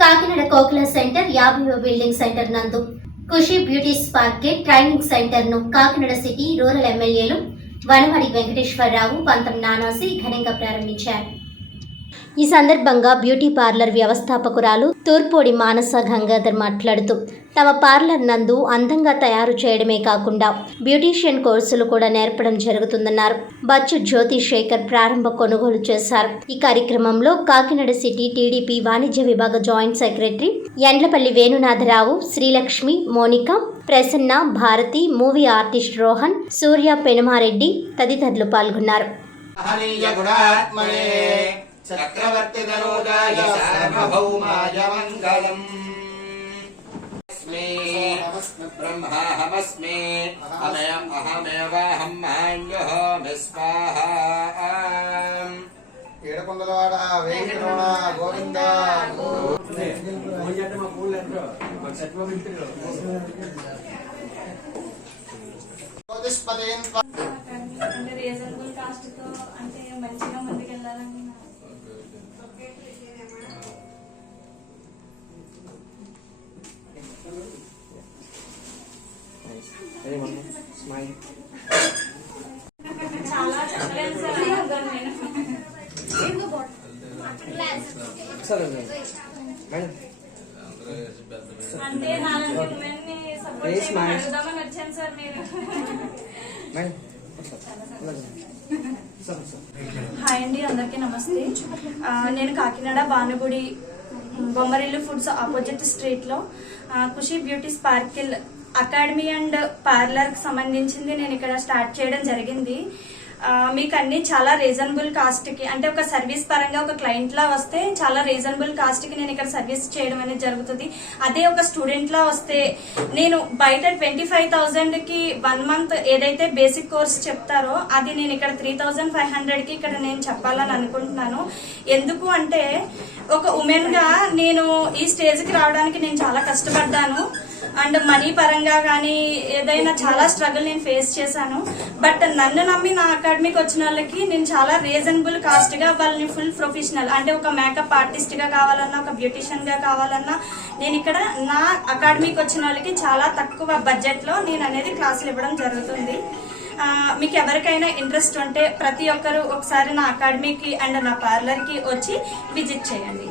కాకినాడ కోకిల centre యాభైవ building centre నందు. Khushi beauty కి ట్రైనింగ్ సెంటర్ను కాకినాడ సిటీ రూరల్ ఎమ్మెల్యేలు వనమడి వెంకటేశ్వరరావు పంతం నానాసి ఘనంగా ప్రారంభించారు. ఈ సందర్భంగా బ్యూటీ పార్లర్ వ్యవస్థాపకురాలు తూర్పోడి మానస గంగాధర్ మాట్లాడుతూ తమ పార్లర్ నందు అందంగా తయారు చేయడమే కాకుండా బ్యూటీషియన్ కోర్సులు కూడా నేర్పడం జరుగుతుందన్నారు. బచ్చు జ్యోతి శేఖర్ ప్రారంభ కొనుగోలు చేశారు. ఈ కార్యక్రమంలో కాకినాడ సిటీ టీడీపీ వాణిజ్య విభాగ joint secretary Endlapalli Venunatharao Srilakshmi Monika Prasanna Bharati movie artist Rohan Surya Penumareddy తదితరులు పాల్గొన్నారు. హనీయ గుణాత్మనే చక్రవర్తి తనూజాయ సార్వభౌమాయ మంగళం బ్రహ్మాహమస్మి అమయ అహమేవాహం మాంజోమి స్వాహ ఏడుకొండలవాడ వేంకటరమణ గోవింద. జ్యోతిష్పదేన్ వచ్చాను సార్ మీరు హాయ్ అండి అందరికీ నమస్తే. నేను కాకినాడ భానుగుడి బొమ్మరిల్లు ఫుడ్స్ ఆపోజిట్ స్ట్రీట్లో. Khushi beauty sparkle academy and పార్లర్కి సంబంధించింది నేను ఇక్కడ స్టార్ట్ చేయడం జరిగింది. మీకు అన్ని చాలా రీజనబుల్ కాస్ట్కి అంటే ఒక సర్వీస్ పరంగా ఒక క్లయింట్ లా వస్తే చాలా రీజనబుల్ కాస్ట్కి నేను ఇక్కడ సర్వీస్ చేయడం అనేది జరుగుతుంది. అదే ఒక స్టూడెంట్ లా వస్తే నేను బయట ట్వంటీ ఫైవ్ థౌసండ్కి వన్ మంత్ ఏదైతే బేసిక్ కోర్స్ చెప్తారో అది నేను ఇక్కడ త్రీ థౌసండ్ ఫైవ్ హండ్రెడ్కి ఇక్కడ నేను చెప్పాలని అనుకుంటున్నాను. ఎందుకు అంటే ఒక ఉమెన్గా నేను ఈ స్టేజ్కి రావడానికి నేను చాలా కష్టపడ్డాను. అండ్ మనీ పరంగా కానీ ఏదైనా చాలా స్ట్రగుల్ నేను ఫేస్ చేశాను. బట్ నన్ను నమ్మి నా అకాడమీకి వచ్చిన వాళ్ళకి నేను చాలా రీజనబుల్ కాస్ట్గా వాళ్ళని ఫుల్ ప్రొఫెషనల్. అంటే ఒక మేకప్ ఆర్టిస్ట్గా కావాలన్నా ఒక బ్యూటిషియన్గా కావాలన్నా నేను ఇక్కడ నా అకాడమీకి వచ్చిన వాళ్ళకి చాలా తక్కువ బడ్జెట్లో నేను అనేది క్లాసులు ఇవ్వడం జరుగుతుంది. మీకు ఎవరికైనా ఇంట్రెస్ట్ ఉంటే ప్రతి ఒక్కరు ఒకసారి నా అకాడమీకి అండ్ నా పార్లర్కి వచ్చి విజిట్ చేయండి.